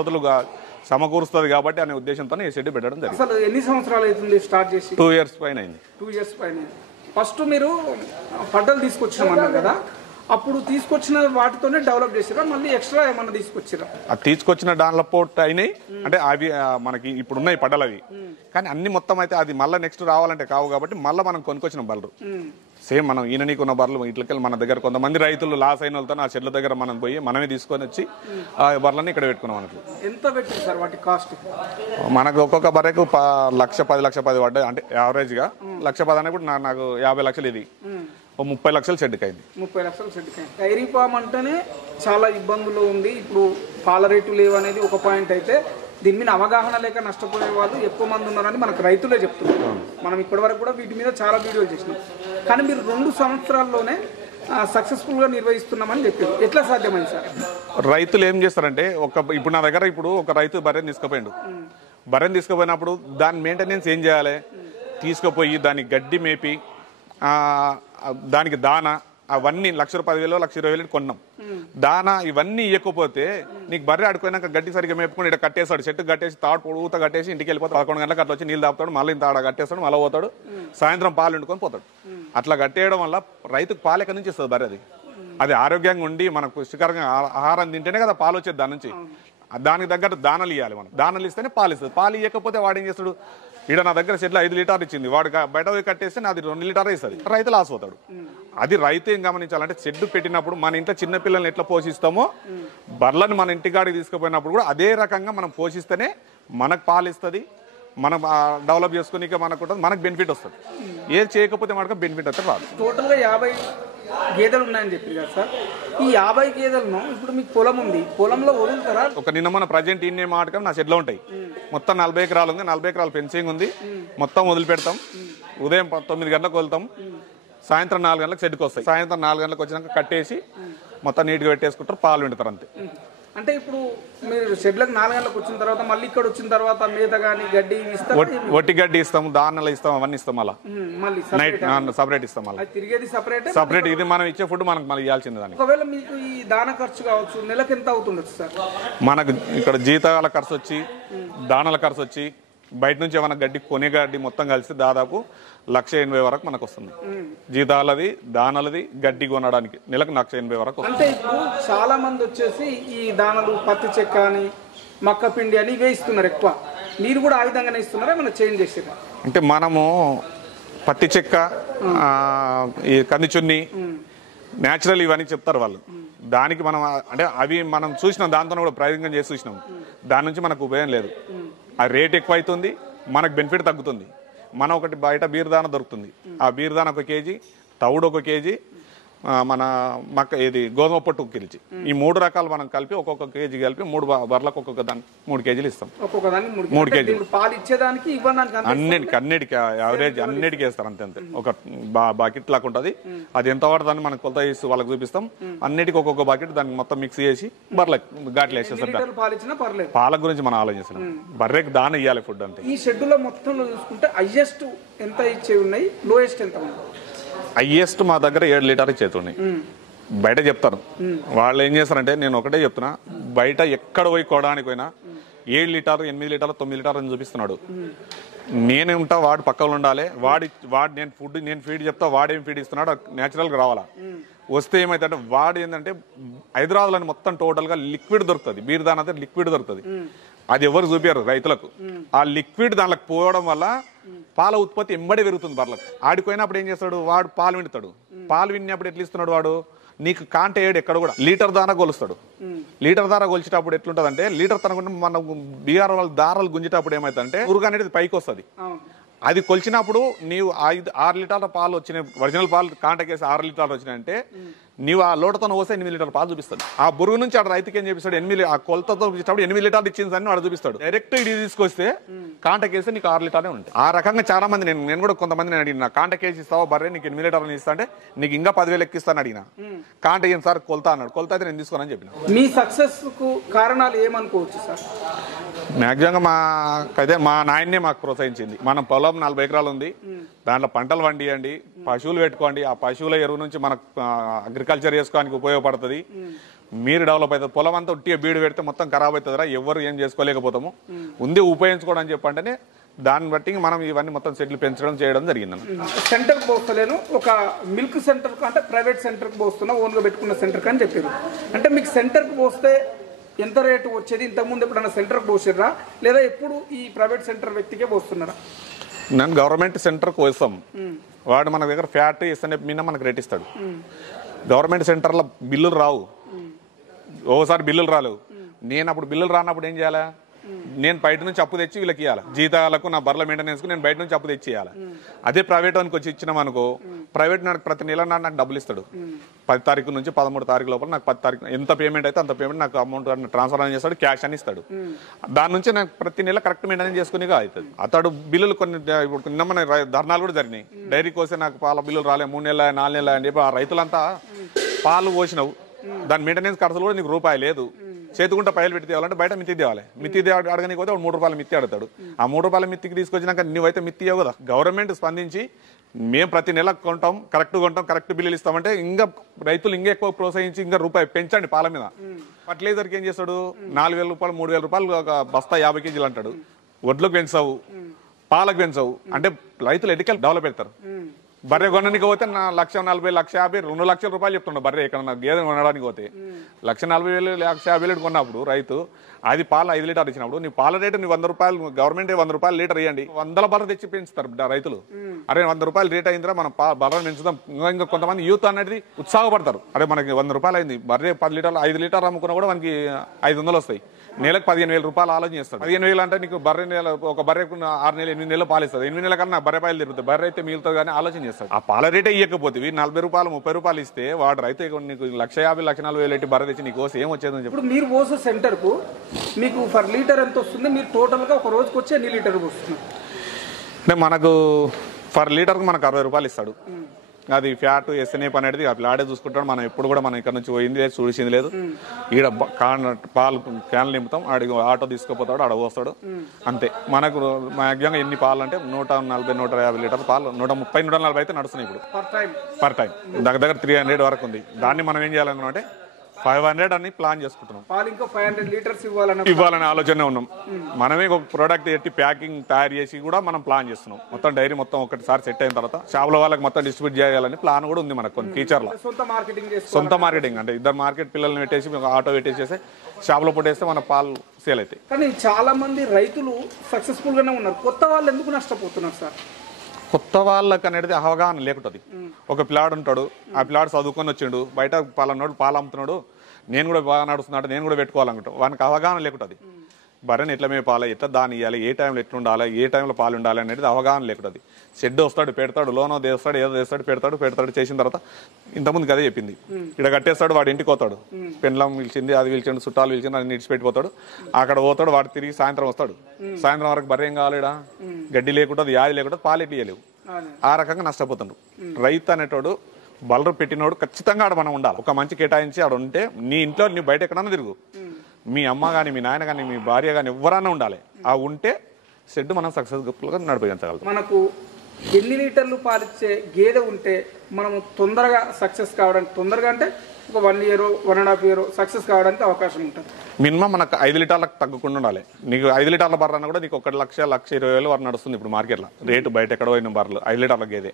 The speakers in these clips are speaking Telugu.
వసతులుగా సమకూరుస్తుంది కాబట్టి అనే ఉద్దేశంతో ఈ షెడ్ పెట్టడం జరిగింది. అసలు ఎన్ని సంవత్సరాలు అవుతుంది స్టార్ట్ చేసి? 2 years పైన అయింది. 2 years పైన. ఫస్ట్ మీరు పడ్డలు తీసుకొచ్చినామన్నారు కదా, అప్పుడు తీసుకొచ్చిన వాటితోనే డెవలప్ చేసారా, మళ్ళీ ఎక్స్ట్రా ఏమన్నా తీసుకొచ్చిరా? అది తీసుకొచ్చిన దానిలో పోట్ అయినాయి అంటే అవి మనకి ఇప్పుడు ఉన్నాయి పడ్డలు అవి, కానీ అన్ని మొత్తం అయితే అది మళ్ళీ నెక్స్ట్ రావాలంటే కావు కాబట్టి మళ్ళీ మనం కొనుక్కొచ్చిన బర్రెలు సేమ్ మనం ఈయననికి ఉన్న బర్రెలు ఇట్లకెళ్ళి మన దగ్గర కొంతమంది రైతులు లాస్ అయిన వాళ్ళతో ఆ చెట్ల దగ్గర మనం పోయి మనమే తీసుకొని వచ్చి ఆ బర్రెలని ఇక్కడ పెట్టుకున్నాం. మనకి ఎంత పెట్టింది సార్ వాటి కాస్ట్? మనకు ఒక్కొక్క బర్రెకు 1,10,10 పడ్డాయి అంటే యావరేజ్ గా 1,10,10 అనేది నాకు 50 లక్షలు, ఇది 30 లక్షలు షెడ్కి అయింది. 30 లక్షలు షెడ్కి అయింది. డైరీ ఫామ్ అంటేనే చాలా ఇబ్బందులు ఉంది. ఇప్పుడు పాల రేటు లేవు అనేది ఒక పాయింట్ అయితే, దీని మీద అవగాహన లేక నష్టపోయే వాళ్ళు ఎక్కువ మంది ఉన్నారని మనకు రైతులే చెప్తున్నారు. మనం ఇప్పటివరకు కూడా వీటి మీద చాలా వీడియోలు చేసినాం, కానీ మీరు 2 సంవత్సరాల్లోనే సక్సెస్ఫుల్గా నిర్వహిస్తున్నామని చెప్పారు. ఎట్లా సాధ్యమైంది సార్? రైతులు ఏం చేస్తారంటే ఇప్పుడు నా దగ్గర ఒక రైతు బర్రెని తీసుకుపోయిండు. బర్రెని తీసుకుపోయినప్పుడు దాని మెయింటెనెన్స్ ఏం చేయాలి, తీసుకుపోయి దానికి గడ్డి మేపి దానికి దానా అవన్నీ 1,10,000 1,20,000 కొన్నాం. దానా ఇవన్నీ ఇవ్వకపోతే నీకు బర్రె ఆడుకోయినాక గడ్డి సరిగ్గా మేపుకొని ఇక్కడ కట్టేస్తాడు, చెట్టు కట్టేసి తాడు పొడుగుతా కట్టేసి ఇంటికి వెళ్ళిపోతాడు. 11 గంటలకు అట్లా వచ్చి నీళ్ళు తాపుతాడు, మళ్ళీ ఇంత ఆడ కట్టేస్తాడు, మళ్ళీ పోతాడు, సాయంత్రం పాలు వండుకొని పోతాడు. అట్లా కట్టేయడం వల్ల రైతుకు పాలు ఎక్కడి నుంచి ఇస్తుంది బర్రె? అది ఆరోగ్యంగా ఉండి మనకు పుష్టికరంగా ఆహారం తింటేనే కదా పాలు వచ్చేది దాని నుంచి. దానికి తగ్గట్టు దానాలు ఇవ్వాలి మనం, దానాలు ఇస్తేనే పాలు ఇస్తుంది. పాలు ఇవ్వకపోతే వాడు ఏం చేస్తాడు, ఇక్కడ నా దగ్గర చెట్లు 5 లీటర్లు ఇచ్చింది, వాడు బయట పోయి కట్టేస్తే నాది 2 లీటర్లు ఇస్తుంది, రైతు లాస్ అవుతాడు. అది రైతు ఏం గమనించాలంటే షెడ్ పెట్టినప్పుడు మన ఇంట్లో చిన్న పిల్లల్ని ఎట్లా పోషిస్తామో బర్రెలను మన ఇంటికాడికి తీసుకుపోయినప్పుడు కూడా అదే రకంగా మనం పోషిస్తేనే మనకు పాలు ఇస్తుంది, మనం డెవలప్ చేసుకుని మనకు బెనిఫిట్ వస్తుంది. ఏది చేయకపోతే మనకు బెనిఫిట్ వస్తే రాదు. టోటల్గా 50 గేదెలు ఉన్నాయని చెప్పి కదా సార్, ఈ 50 గేదెలను ఇప్పుడు మీకు పొలం ఉంది, పొలంలో వదులుతారా? నిన్న మన ప్రజెంట్ ఇన్నే మాటకం నా షెడ్లో ఉంటాయి. మొత్తం 40 ఎకరాలు ఉంది, 40 ఎకరాలు ఫెన్సింగ్ ఉంది, మొత్తం వదిలిపెడతాం. ఉదయం 9 గంటలకు వదులుతాం, సాయంత్రం 4 గంటలకు షెడ్కి వస్తాయి. సాయంత్రం 4 గంటలకు వచ్చినాక కట్టేసి మొత్తం నీట్గా పెట్టేసుకుంటారు, పాలు వింటారు అంతే. అంటే ఇప్పుడు మీరు షెడ్లకు 4 గంటలకు వచ్చిన తర్వాత మళ్ళీ ఇక్కడ వచ్చిన తర్వాత మేత కానీ గడ్డి ఇస్తాం, ఒట్టి గడ్డి ఇస్తాం, దానాలు ఇస్తాం, అవన్నీ ఇస్తాం. అలా మళ్ళీ నైట్ సపరేట్ ఇస్తాం. అలా తిరిగేది సపరేట్, ఇది మనం ఇచ్చే ఫుడ్ మనకు మళ్ళీ ఇవ్వాల్సింది. దానికి ఒకవేళ మీకు ఈ దాన ఖర్చు కావచ్చు, నెలకు ఎంత అవుతుండొచ్చు సార్? మనకు ఇక్కడ జీతాల ఖర్చు వచ్చి, దానాల ఖర్చు వచ్చి, బయట నుంచి ఏమైనా గడ్డి కొనే గడ్డి మొత్తం కలిసి దాదాపు 1,80,000 వరకు మనకు వస్తుంది. జీతాలది, దానాలది, గడ్డి కొనడానికి నెలకు 1,80,000 వరకు. అంటే ఇప్పుడు చాలా మంది వచ్చేసి ఈ దానాలు పత్తి చెక్క అని మక్క పిండి అని ఇవే ఇస్తున్నారు ఎక్కువ, మీరు కూడా ఆ విధంగానే ఇస్తున్నారా, ఏమైనా చేంజ్ చేసారా? అంటే మనము పత్తి చెక్క, ఈ కందిచున్ని, న్యాచురల్ ఇవన్నీ చెప్తారు వాళ్ళు. దానికి మనం అంటే అవి మనం చూసినాం, దాంతో కూడా ప్రయోగం చేసి చూసినాం, దాని నుంచి మనకు ఉపయోగం లేదు. ఆ రేట్ ఎక్కువ అవుతుంది, మనకు బెనిఫిట్ తగ్గుతుంది. మనం ఒకటి బయట బీరదాన దొరుకుతుంది, ఆ బీరదాన 1 కేజీ, తవుడు 1 కేజీ, మన మక్క ఇది గోధుమ పొట్టు 1 కేజీ, ఈ 3 రకాలు మనం కలిపి ఒక్కొక్క కేజీ కలిపి 3 బర్రెలకు ఒక్కొక్క దానికి 3 కేజీలు ఇస్తాం. 3 కేజీలు పాలు ఇచ్చేదానికి అన్నిటికి యావరేజ్ అన్నిటికీ వేస్తారు అంతే. ఒక బకెట్ లాగా ఉంటుంది, అది ఎంత పడుతుందని మనం కొలత చేసి వాళ్ళకి చూపిస్తాం. అన్నిటికీ ఒక్కొక్క బకెట్ దానికి మొత్తం మిక్స్ చేసి బర్రెలకు ఘాట్లు వేసేస్తారు. పాల గురించి మనం ఆలోచిస్తున్నాం, బర్రెకి దాన ఇవ్వాలి ఫుడ్ అంటే. ఈ షెడ్యూల్లో మొత్తంలో చూసుకుంటే హైయెస్ట్ ఎంత ఇచ్చే ఉన్నాయి, లోయెస్ట్ ఎంత ఉంది? హైయెస్ట్ మా దగ్గర 7 లీటర్లు చేతున్నాయి. బయట చెప్తారు వాళ్ళు ఏం చేస్తారంటే, నేను ఒకటే చెప్తున్నా, బయట ఎక్కడ పోయి కొనడానికి పోయినా 7 లీటర్లు 8 లీటర్లు 9 లీటర్లు అని చూపిస్తున్నాడు. నేనే ఉంటా, వాడు పక్కన ఉండాలి, వాడు నేను ఫీడ్ చెప్తా, వాడేం ఫీడ్ ఇస్తున్నాడు న్యాచురల్గా రావాలా. వస్తే ఏమైతే వాడు ఏంటంటే హైదరాబాద్లో మొత్తం టోటల్గా లిక్విడ్ దొరుకుతుంది, బీరదాన అయితే లిక్విడ్ దొరుకుతుంది, అది ఎవరు చూపారు రైతులకు. ఆ లిక్విడ్ దానికి పోవడం వల్ల పాల ఉత్పత్తి ఎంబడి పెరుగుతుంది బర్రెలకు. ఆడిపోయినప్పుడు ఏం చేస్తాడు, వాడు పాలు వింటాడు. పాలు విన్నప్పుడు ఎట్లా ఇస్తున్నాడు వాడు, నీకు కాంట ఏడు ఎక్కడ కూడా లీటర్ దారా గొలుస్తాడు. లీటర్ దారా గొలిచేటప్పుడు ఎట్లుంటది అంటే, లీటర్ తనకుంటే మనం బీఆర్ వాళ్ళ దారాలు గుంజేటప్పుడు ఏమైతుందంటే పురుగు అనేది పైకి వస్తుంది. అది కొలిచినప్పుడు నీవు 6 లీటర్ల పాలు వచ్చినాయి, ఒరిజినల్ పాలు కాంటకేసి 6 లీటర్లు వచ్చినాయంటే నీవు ఆ లోటతో వస్తే 8 లీటర్ల పాలు చూపిస్తాడు. ఆ బురుగు నుంచి ఆ రైతుకి ఏం చూపిస్తాడు, 8 ఆ కొలతతో చూపించినప్పుడు 8 లీటర్లు ఇచ్చింది అని వాడు చూపిస్తాడు. డైరెక్ట్ ఇది తీసుకొస్తే కాంటకేసి నీకు 6 లీటర్లే ఉంటాయి. ఆ రకంగా చాలా మంది నేను కూడా కొంతమంది అడిగిన, కాంటకేసి ఇస్తావా బర్రె, నీకు 8 లీటర్లు ఇస్తా అంటే నీకు ఇంకా 10,000 ఎక్కిస్తాను అడిగిన. కాంట ఏం సార్ కొలతా అన్నాడు, కొలత అయితే నేను తీసుకోనని చెప్పిన. మీ సక్సెస్ కు కారణాలు ఏమనుకోవచ్చు సార్? మ్యాక్సిమంగా మా నాయన్నే మాకు ప్రోత్సహించింది. మనం పొలం 40 ఎకరాలు ఉంది, దాంట్లో పంటలు వండియండి, పశువులు పెట్టుకోండి, ఆ పశువుల ఎరువు నుంచి మనకు అగ్రికల్చర్ చేసుకోవడానికి ఉపయోగపడుతుంది. మీరు డెవలప్ అవుతుంది. పొలం అంతా ఒట్టిగా బీడు పెడితే మొత్తం ఖరాబ్ అవుతుందిరా, ఎవరు ఏం చేసుకోలేకపోతాము, ఉంది ఉపయోగించుకోవడం అని చెప్పంటేనే దాన్ని బట్టి మనం ఇవన్నీ మొత్తం సెట్లు పెంచడం చేయడం జరిగిందన్న. సెంటర్కి పోస్తలేను, ఒక మిల్క్ సెంటర్ అంటే ప్రైవేట్ సెంటర్కి పోస్తున్నా, ఓన్గా పెట్టుకున్న సెంటర్కి అని చెప్పారు. అంటే మీకు సెంటర్కి పోస్తే ఎంత రేటు వచ్చేది? ఇంతకుముందు ఎప్పుడన్నా సెంటర్కి పోసిర్రా, లేదా ఎప్పుడు ఈ ప్రైవేట్ సెంటర్ వ్యక్తికే పోస్తున్నారా? నేను గవర్నమెంట్ సెంటర్కి పోస్తాం, వాడు మన దగ్గర ఫ్యాట్ ఎస్ఎన్ఎఫ్ మీద మనకు రేట్ ఇస్తాడు. గవర్నమెంట్ సెంటర్లో బిల్లులు రావు, ఓసారి బిల్లులు రాలేవు. నేను అప్పుడు బిల్లులు రానప్పుడు ఏం చేయాలా? నేను బయట నుంచి అప్పు తెచ్చి వీళ్ళకి ఇవ్వాలి, జీతాలకు నా బర్ల మెయింటెనెన్స్ కు నేను బయట నుంచి అప్పు తెచ్చి ఇవ్వాలి. అదే ప్రైవేట్ వానికి వచ్చి ఇచ్చినాం అనుకో, ప్రైవేట్ నాకు ప్రతి నెల నాకు డబ్బులు ఇస్తాడు. 10 తారీఖు నుంచి 13 తారీఖు లోపల నాకు 10 తారీఖు ఎంత పేమెంట్ అయితే అంత పేమెంట్ నాకు అమౌంట్ ట్రాన్స్ఫర్ అని చేస్తాడు, క్యాష్ అని ఇస్తాడు. దాని నుంచి నాకు ప్రతి నెల కరెక్ట్ మెయింటెనెన్స్ చేసుకునేగా అవుతుంది. అతడు బిల్లులు కొన్ని ఇప్పుడు నిన్న మన ధర్నాలు కూడా జరిగినాయి. డైరీ కోసే నాకు పాల బిల్లులు రాలే, 3 నెలల 4 నెలల అని చెప్పి ఆ రైతులంతా పాలు పోసినావు, దాని మెయింటెనెన్స్ ఖర్చులు కూడా నీకు రూపాయి లేదు, చేతుకుంటా పైలు పెట్టి తేవాలంటే బయట మిత్తి తేవాలి. మిత్తి అడగనికి పోతే 3 రూపాయల మిత్తి అడుగుతాడు. ఆ 3 రూపాయల మిత్తికి తీసుకొచ్చినాక నువ్వైతే మిత్తి ఇవ్వవు కదా. గవర్నమెంట్ స్పందించి మేము ప్రతి నెల కొంటాం, కరెక్ట్ బిల్లులు ఇస్తామంటే ఇంకా రైతులు ఇంకా ఎక్కువ ప్రోత్సహించి ఇంకా రూపాయి పెంచండి పాల మీద. ఫర్టిలైజర్కి ఏం చేస్తాడు? 4,000 రూపాయలు 3,000 రూపాయలు ఒక బస్తా 50 కేజీలు అంటాడు. వడ్లకు పెంచావు, పాలకు పెంచావు అంటే రైతులు ఎటుకెళ్ళి డెవలప్ అవుతారు. బర్రె కొనడానికి పోతే 1,40,000, 1,50,000, 2 లక్షల రూపాయలు చెప్తుండే బర్రె. ఇక్కడ గేదె కొనడానికి పోతే 1,40,000, 1,50,000 కొన్నప్పుడు రైతు అది పాలు 5 లీటర్లు ఇచ్చినప్పుడు నీ పాల రేటు 100 రూపాయలు, గవర్నమెంట్ 100 రూపాయలు లీటర్ ఇవ్వండి, 100 బర్రె తెచ్చి పెంచుతారు రైతులు. అరే 100 రూపాయలు రేట్ అయిందిరా, మనం బర్రెను పెంచుదాం. ఇంకా కొంతమంది యూత్ అనేది ఉత్సాహపడతారు. అరే మనకి 100 రూపాయలు అయింది, బర్రె 10 లీటర్లు 5 లీటర్లు అమ్ముకున్నా కూడా మనకి 500 వస్తాయి. నెలకు 15,000 రూపాయలు ఆలోచన చేస్తాడు. 15,000 అంటే నీకు బర్రె ఒక బర్రెకు 6 నెలలు 8 నెలలు పాలు ఇస్తుంది. 8 నెలల కన్నా బర్రె పాయలు తిరుగుతాయి, బర్రె అయితే మిగులుతుంది కానీ ఆలోచన చేస్తాడు. ఆ పాల రేటే ఇవ్వకపోతే 40 రూపాయలు 30 రూపాయలు ఇస్తే వాడు రైతు నీకు 1,50,000, 1,40,000 పెట్టి బర్రె తెచ్చి నీకు ఏం వచ్చేదని చెప్పి. ఇప్పుడు మీరు పోసే సెంటర్ కు మీకు పర్ లీటర్ ఎంత వస్తుంది? మీరు టోటల్ గా ఒక రోజుకి వచ్చి ఎన్ని లీటర్లు వస్తుంది? అంటే మనకు పర్ లీటర్కి మనకు 60 రూపాయలు ఇస్తాడు. అది ఫ్యాట్ ఎస్ఎన్ఏప్ అనేది ఆడే చూసుకుంటాడు. మనం ఎప్పుడు కూడా మనం ఇక్కడ నుంచి పోయింది లేదు, చూసింది లేదు. ఈడ పాలు క్యాన్లు నింపుతాం, ఆడికి ఆటో తీసుకుపోతాడు, ఆడ పోస్తాడు అంతే. మనకు మ్యాక్సిమం ఎన్ని పాలు అంటే 140, 150 లీటర్ పాలు, 130, 140 అయితే నడుస్తున్నాయి ఇప్పుడు పర్ టైం. దగ్గర 300 వరకు ఉంది. దాన్ని మనం ఏం చేయాలనుకుంటే 500 అని ప్లాన్ చేసుకుంటున్నాం. పాలు ఇంకా 500 లీటర్స్ ఇవ్వాలనే ఆలోచన ఉన్నాం. మనమే ఒక ప్రోడక్ట్ ఎట్టి ప్యాకింగ్ తయారు చేసి కూడా మనం ప్లాన్ చేస్తున్నాం. మొత్తం డైరీ మొత్తం ఒకటిసారి సెట్ అయిన తర్వాత షాపుల వాళ్ళకి మొత్తం డిస్ట్రిబ్యూట్ చేయాలని ప్లాన్ కూడా ఉంది మనకు. కొన్ని ఫ్యూచర్లో సొంత మార్కెటింగ్ అంటే 2 మార్కెట్ పిల్లల్ని పెట్టేసి ఆటో పెట్టేసేసి షాపులో పెట్టేస్తే మన పాలు సేల్ అవుతాయి. కానీ చాలా మంది రైతులు సక్సెస్ఫుల్ గానే ఉన్నారు. కొత్త వాళ్ళు ఎందుకు నష్టపోతున్నారు సార్? కొత్త వాళ్ళకి అనేది అవగాహన లేకుంటుంది. ఒక పిల్లాడు ఉంటాడు, ఆ పిల్లాడు చదువుకొని వచ్చిండు, బయట పాలన్నాడు, పాలు అమ్ముతున్నాడు, నేను కూడా బాగా నడుస్తున్నాడు, నేను కూడా పెట్టుకోవాలనుకుంటాడు. వానికి అవగాహన లేకుంటుంది. బర్రెని ఎట్లా మేపాలి, ఎట్లా దాని ఇవ్వాలి, ఏ టైంలో ఎట్లా ఉండాలి, ఏ టైంలో పాలు ఉండాలి అనేది అవగాహన లేకుంటుంది. షెడ్ వస్తాడు, పెడతాడు, లోనో దేస్తాడు, ఏదో చేస్తాడు, పెడతాడు చేసిన తర్వాత ఇంతకుముందు అదే చెప్పింది. ఇక్కడ కట్టేస్తాడు, వాడు ఇంటికి పోతాడు, పెండ్లం పిలిచింది, అది పిలిచిండు, చుట్టాలు పిలిచింది, అది నిడిచిపెట్టిపోతాడు. అక్కడ పోతాడు, వాడు తిరిగి సాయంత్రం వస్తాడు. సాయంత్రం వరకు బర్రె ఏం కావాలిడా, గడ్డి లేకుండా యాది లేకుండా పాలు ఎట్టియలేవు. ఆ రకంగా నష్టపోతాడు రైతు అనేటోడు. బలరు పెట్టినోడు ఖచ్చితంగా ఆడ మనం ఉండాలి. ఒక మంచి కేటాయించి ఆడ ఉంటే నీ ఇంట్లో నీ బయట ఎక్కడన్నా తిరుగు, మీ అమ్మ కానీ, మీ నాయన కానీ, మీ భార్య కానీ ఎవరన్నా ఉండాలి. ఆ ఉంటే షెడ్ మనం సక్సెస్ఫుల్గా నడిపించగలుగుతాం. మనకు ఎన్ని లీటర్లు పాలిచ్చే గేదె ఉంటే మనం తొందరగా సక్సెస్ కావడానికి, తొందరగా అంటే ఒక 1 year 1.5 year సక్సెస్ కావడానికి అవకాశం ఉంటుంది? మినిమం మనకు 5 లీటర్లకు తగ్గకుండా ఉండాలి. నీకు 5 లీటర్ల బర్రె కూడా నీకు 1,00,000, 1,20,000 వరకు నడుస్తుంది ఇప్పుడు మార్కెట్లో. రేటు బయట ఎక్కడ పోయిన బర్రెలు 5 లీటర్ల గేదె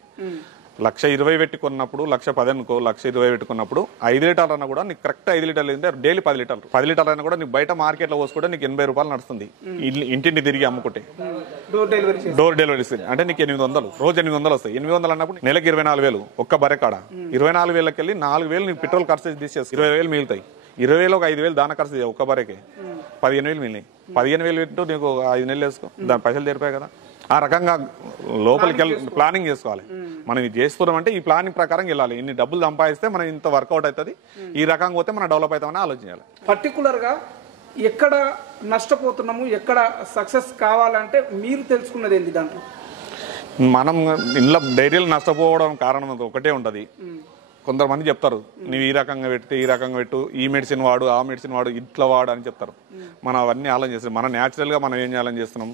1,20,000 పెట్టుకున్నప్పుడు, 1,10,000 అనుకో, 1,20,000 పెట్టుకున్నప్పుడు 5 లీటర్లు అన్నా కూడా నీకు కరెక్ట్ 5 లీటర్లు అయితే డైలీ 10 లీటర్లు. 10 లీటర్లు అయినా కూడా నీకు బయట మార్కెట్లో పోసుకుంటే నీకు 80 రూపాయలు నడుస్తుంది. ఇంటింటి తిరిగి అమ్ముకుంటే డోర్ డెలివరీ అంటే నీకు 800, రోజు 800 వస్తాయి. 800 అన్నప్పుడు నెలకు 24,000 ఒక్క బర్రె కాడ. 24,000కి వెళ్ళి 4,000 నీకు పెట్రోల్ ఖర్చు తీసేసి 20,000 మిగులుతాయి. 20,000 ఒక 5,000 దాన ఖర్చు ఒక్క బర్రెకి 15,000 మిగిలినాయి. 15,000 పెట్టు నీకు 5 నెలలు వేసుకో, దాని పైసలు తెరిపాయి కదా. ఆ రకంగా లోపలికి వెళ్ళి ప్లానింగ్ చేసుకోవాలి. మనం ఇది చేస్తున్నామంటే ఈ ప్లానింగ్ ప్రకారం వెళ్ళాలి. ఇన్ని డబ్బులు సంపాదిస్తే మనం ఇంత వర్కౌట్ అవుతుంది, ఈ రకంగా పోతే మనం డెవలప్ అవుతామని ఆలోచించాలి. పర్టికులర్ గా ఎక్కడ నష్టపోతున్నాము, ఎక్కడ సక్సెస్ కావాలంటే మీరు తెలుసుకున్నది ఏంటి దాంట్లో? మనం ఇంట్లో డైరీలు నష్టపోవడం కారణం ఒకటే ఉంటుంది. కొంతమంది చెప్తారు నువ్వు ఈ రకంగా పెడితే ఈ రకంగా పెట్టు, ఈ మెడిసిన్ వాడు, ఆ మెడిసిన్ వాడు, ఇట్లా వాడు అని చెప్తారు. మనం అవన్నీ ఆలోచన చేస్తాం. మనం న్యాచురల్గా మనం ఏం చేయాలని చేస్తున్నాం,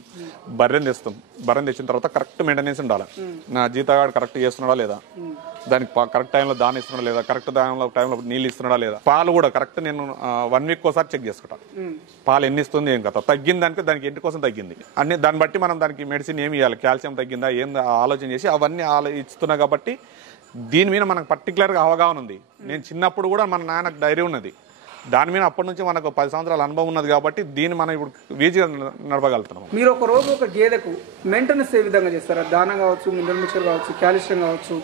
బర్రెని తెస్తాం. బర్రెని తెచ్చిన తర్వాత కరెక్ట్ మెయింటెనెన్స్ ఉండాలి. నా జీతగాడు కరెక్ట్ చేస్తున్నాడా లేదా, దానికి కరెక్ట్ టైంలో దాని ఇస్తున్నాడా లేదా, కరెక్ట్ టైంలో నీళ్ళు ఇస్తున్నాడా లేదా, పాలు కూడా కరెక్ట్ నేను 1 వీక్ ఒకసారి చెక్ చేసుకుంటాను. పాలు ఎన్ని ఇస్తుంది ఏం కదా, తగ్గింది దానికి ఇంటి కోసం తగ్గింది అన్ని, దాన్ని బట్టి మనం దానికి మెడిసిన్ ఏమి ఇవ్వాలి, కాల్షియం తగ్గిందా ఏం ఆలోచన చేసి అవన్నీ ఇస్తున్నా. కాబట్టి దీని మీద మనకు పర్టికులర్గా అవగాహన ఉంది. నేను చిన్నప్పుడు కూడా మన నాన్నకు డైరీ ఉన్నది, దాని మీద అప్పటి నుంచి మనకు 10 సంవత్సరాల అనుభవం ఉన్నది. కాబట్టి దీన్ని మనం ఇప్పుడు ఈజీగా నడపగలుగుతున్నాం. మీరు ఒక రోజు ఒక గేదెకు మెయింటెనెన్స్ ఏ విధంగా చేస్తారా? దానా కావచ్చు, మినరల్ మిక్చర్ కావచ్చు, కాల్షియం కావచ్చు,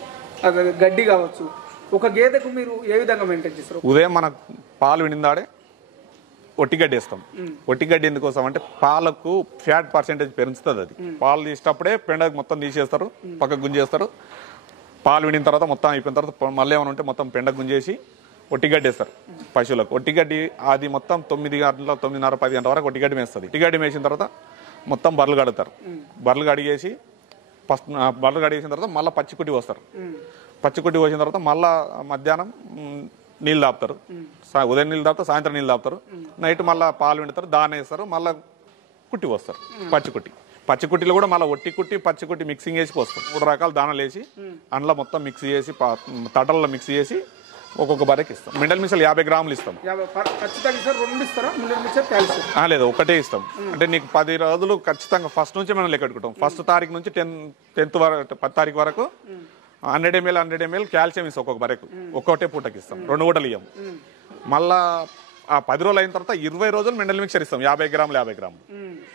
గడ్డి కావచ్చు, ఒక గేదెకు మీరు ఏ విధంగా మెయింటైన్ చేస్తారు? ఉదయం మనకు పాలు వినిందాడే ఒట్టిగడ్డి వేస్తాం. ఒట్టిగడ్డి ఎందుకోసం అంటే పాలకు ఫ్యాట్ పర్సెంటేజ్ పెంచుతుంది. అది పాలు తీసేటప్పుడే పెండ మొత్తం తీసేస్తారు, పక్కకు గుంజేస్తారు. పాలు వినిన తర్వాత మొత్తం అయిపోయిన తర్వాత మళ్ళీ ఏమైనా ఉంటే మొత్తం పెండ గుంజేసి ఒట్టిగడ్డి వేస్తారు పశువులకు. ఒట్టిగడ్డి అది మొత్తం 9 గంటల 9:30 10 గంటల వరకు ఒట్టిగడ్డి వేస్తుంది. ఒట్టిగడ్డి వేసిన తర్వాత మొత్తం బర్రెలు కడుగుతారు. బర్రెలు కడిగేసి ఫస్ట్ బర్రెలు కడిగేసిన తర్వాత మళ్ళీ పచ్చికుట్టి పోస్తారు. పచ్చికుట్టి పోసిన తర్వాత మళ్ళీ మధ్యాహ్నం నీళ్ళు తాపుతారు. ఉదయం నీళ్ళు తాపుతారు, సాయంత్రం నీళ్ళు తాపుతారు. నైట్ మళ్ళీ పాలు విండుతారు, దాన వేస్తారు, మళ్ళీ కుట్టి పోస్తారు. పచ్చికుట్టిలో కూడా మళ్ళీ ఒట్టి కుట్టి పచ్చికుట్టి మిక్సింగ్ చేసి పోస్తారు. 3 రకాల దానాలు వేసి అందులో మొత్తం మిక్స్ చేసి తటల్లో మిక్స్ చేసి ఒక్కొక్క బర్రెకి ఇస్తాం. మినరల్ మిక్చర్ 50 గ్రాములు ఇస్తాం. లేదు, ఒకటే ఇస్తాం. అంటే నీకు 10 రోజులు ఖచ్చితంగా ఫస్ట్ నుంచి మనం లెక్కెట్టుకుంటాం. 1st తారీఖు నుంచి 10th వరకు 10 తారీఖు వరకు 100 ml కాల్షియం ఇస్తాం ఒక్కొక్క బర్రెకు. ఒక్కొక్కటే పూటకి ఇస్తాం, 2 పూటలు ఇవ్వం. మళ్ళా ఆ 10 రోజులు అయిన తర్వాత 20 రోజులు మినరల్ మిక్చర్ ఇస్తాం. 50 గ్రాములు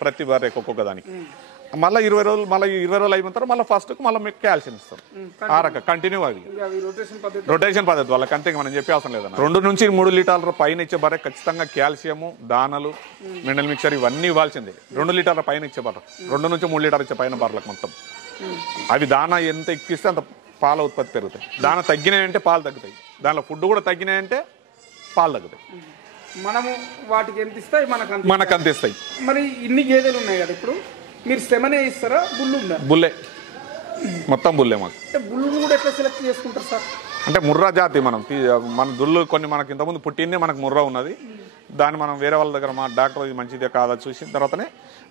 ప్రతి బర్రెకు ఒక్కొక్క దానికి. మళ్ళీ 20 రోజులు అయిన తర్వాత మళ్ళీ ఫస్ట్ మళ్ళీ కాల్షియం ఇస్తాం. ఆ రకం కంటిన్యూ అవి రొటేషన్ పద్ధతి వాళ్ళకి. అంతే మనం చెప్పే అవసరం లేదన్న. 2 నుంచి 3 లీటర్ల పైన ఇచ్చే బర్రె ఖచ్చితంగా కాల్షియము, దానలు, మినరల్ మిక్చర్ ఇవన్నీ ఇవ్వాల్సిందే. 2 లీటర్ల పైన ఇచ్చే బర్రె, 2 నుంచి 3 లీటర్లు ఇచ్చే పైన బర్రెలకు మొత్తం అవి దానా ఎంత ఎక్కిస్తే అంత పాల ఉత్పత్తి పెరుగుతాయి. దాన తగ్గినాయంటే పాలు తగ్గుతాయి, దానిలో ఫుడ్ కూడా తగ్గినాయంటే పాలు తగ్గుతాయి. మనము వాటికి ఎంత ఇస్తాయి మనకు అందిస్తాయి. మరి ఇన్ని గేదెలు ఉన్నాయి కదా, ఇప్పుడు మీరు సెమనే ఇస్తారా? బుల్లు ఉందా? బుల్లే, మొత్తం బుల్లే. మాకు బుల్లు కూడా ఎట్లా సెలెక్ట్ చేసుకుంటారు సార్? అంటే ముర్రా జాతి మన దుళ్ళు కొన్ని మనకి ఇంతకుముందు పుట్టింది మనకు ముర్రా ఉన్నది. దాన్ని మనం వేరే వాళ్ళ దగ్గర మా డాక్టర్ ఇది మంచిదే కాదా చూసిన తర్వాతనే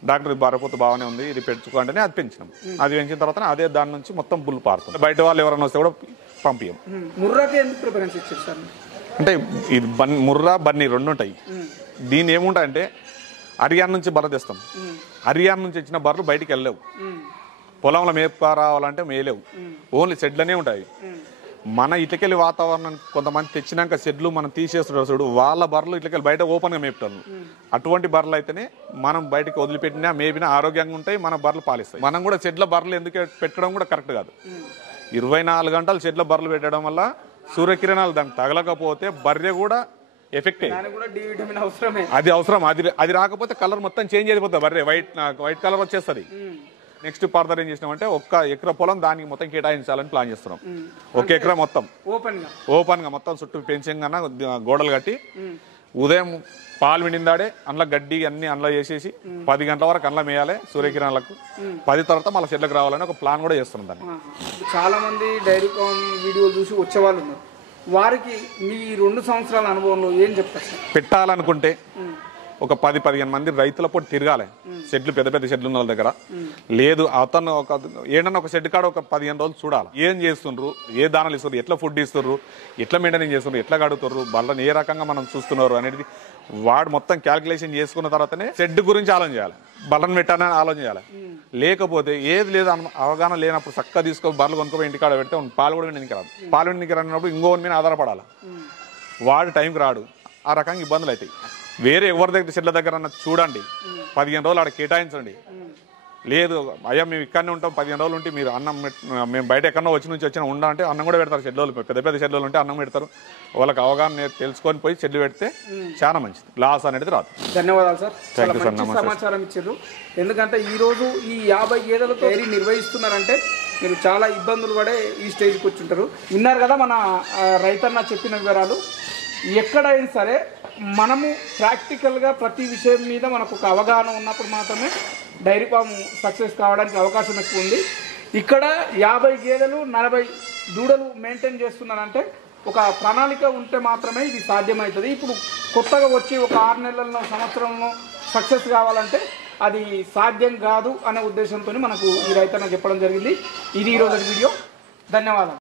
డాక్టర్ బారపోతే బాగానే ఉంది ఇది పెంచుకోండి అది పెంచినాం. అది పెంచిన తర్వాత అదే దాని నుంచి మొత్తం బుల్ పారుతుంది. బయట వాళ్ళు ఎవరైనా వస్తే కూడా పంపించాం. ముర్రాకి ఎందుకు ప్రిఫరెన్స్ ఇచ్చారు సార్? అంటే ఇది ముర్రా బన్నీ 2 ఉంటాయి. దీని ఏముంటాయంటే హర్యానా నుంచి బర్రె తెస్తాం. హర్యానా నుంచి వచ్చిన బర్రెలు బయటికి వెళ్ళలేవు, పొలంలో మేపు రావాలంటే మేలేవు, ఓన్లీ షెడ్లనే ఉంటాయి. మన ఇట్లకెళ్ళి వాతావరణం కొంతమంది తెచ్చినాక షెడ్లు మనం తీసేస్తున్నారు చూడు, వాళ్ళ బర్రెలు ఇట్లకెళ్ళి బయట ఓపెన్గా మేపుతారు. అటువంటి బర్రెలు అయితేనే మనం బయటకు వదిలిపెట్టినా మేపినా ఆరోగ్యంగా ఉంటాయి, మన బర్రెలు పాలిస్తాయి. మనం కూడా షెడ్ల బర్రెలు ఎందుకు పెట్టడం కూడా కరెక్ట్ కాదు. 24 గంటలు షెడ్ల బర్రెలు పెట్టడం వల్ల సూర్యకిరణాలు దానికి తగలకపోతే బర్రె కూడా ఎఫెక్ట్ అది అవసరం. అది రాకపోతే కలర్ మొత్తం చేంజ్ అయిపోతుంది. బర్రె వైట్ కలర్ వచ్చేస్తుంది. నెక్స్ట్ ఫర్దర్ ఏం చేసినామంటే 1 ఎకరా పొలం దానికి మొత్తం కేటాయించాలని ప్లాన్ చేస్తున్నాం. 1 ఎకరా మొత్తం ఓపెన్ గా మొత్తం చుట్టూ పెంచింగ్ అన్న గోడలు కట్టి ఉదయం పాలు వినిందాడే అందులో గడ్డి అన్ని అందులో వేసేసి 10 గంటల వరకు అందులో మేయాలి సూర్యకిరణాలకు. 10 తర్వాత మళ్ళీ షెడ్లకు రావాలని ఒక ప్లాన్ కూడా చేస్తున్నాం. దాన్ని చాలా మంది డైరీ ఫామ్ వీడియోలు చూసి వచ్చేవాళ్ళు ఉన్నారు. వారికి మీ 2 సంవత్సరాల అనుభవంలో ఏం చెప్తారు సార్? పెట్టాలనుకుంటే ఒక 10-15 మంది రైతుల పోటీ తిరగాలి. షెడ్లు పెద్ద షెడ్లు ఉన్న వాళ్ళ దగ్గర లేదు, అతను ఏదన్నా ఒక షెడ్ కాడ ఒక 15 రోజులు చూడాలి. ఏం చేస్తుండ్రు, ఏ దానాలు ఇస్తున్నారు, ఎట్లా ఫుడ్ ఇస్తున్నారు, ఎట్లా మెయింటైన్ చేస్తున్నారు, ఎట్లా కడుగుతున్నారు, బళ్ళని ఏ రకంగా మనం చూస్తున్నారు అనేది వాడు మొత్తం క్యాల్కులేషన్ చేసుకున్న తర్వాతనే షెడ్ గురించి ఆలోచన చేయాలి, బళ్ళని పెట్టాలని ఆలోచన చేయాలి. లేకపోతే ఏది లేదు అవగాహన లేనప్పుడు చక్కగా తీసుకొని బర్రెలు కొనుక్కోపోయి ఇంటికాడ పెడితే పాలు కూడా ఇంటికి రాదు. పాలు ఇంటికి రానప్పుడు ఇంకోని మీద ఆధారపడాలి. వాడు టైంకి రాడు, ఆ రకంగా ఇబ్బందులు అవుతాయి. వేరే ఎవరి దగ్గర షెడ్ల దగ్గర చూడండి, 15 రోజులు ఆడ కేటాయించండి. లేదు అయ్యా మేము ఇక్కడనే ఉంటాం 15 రోజులు ఉంటే మీరు అన్నం మేము బయట ఎక్కడో వచ్చినా ఉండాలంటే అన్నం కూడా పెడతారు. షెడ్లు పెద్ద షెడ్లు ఉంటే అన్నం పెడతారు. వాళ్ళకి అవగాహన తెలుసుకొని పోయి షెడ్లు పెడితే చాలా మంచిది, లాస్ అనేది రాదు. ధన్యవాదాలు సార్, చాలా మంచి సమాచారం ఇచ్చారు. ఎందుకంటే ఈ రోజు ఈ 50 గేదెలతో డైరీ నిర్వహిస్తున్నారంటే మీరు చాలా ఇబ్బందులు పడే ఈ స్టేజ్కి వచ్చి ఉంటారు. విన్నారు కదా మన రైతన్న చెప్పిన వివరాలు. ఎక్కడైనా సరే మనము ప్రాక్టికల్గా ప్రతి విషయం మీద మనకు ఒక అవగాహన ఉన్నప్పుడు మాత్రమే డైరీ ఫామ్ సక్సెస్ కావడానికి అవకాశం ఎక్కువ ఉంది. ఇక్కడ 50 గేదెలు 40 దూడలు మెయింటైన్ చేస్తున్నారంటే ఒక ప్రణాళిక ఉంటే మాత్రమే ఇది సాధ్యమవుతుంది. ఇప్పుడు కొత్తగా వచ్చి ఒక 6 నెలల్లో సంవత్సరంలో సక్సెస్ కావాలంటే అది సాధ్యం కాదు అనే ఉద్దేశంతో మనకు ఈ రైతన్న చెప్పడం జరిగింది. ఇది ఈరోజు వీడియో. ధన్యవాదాలు.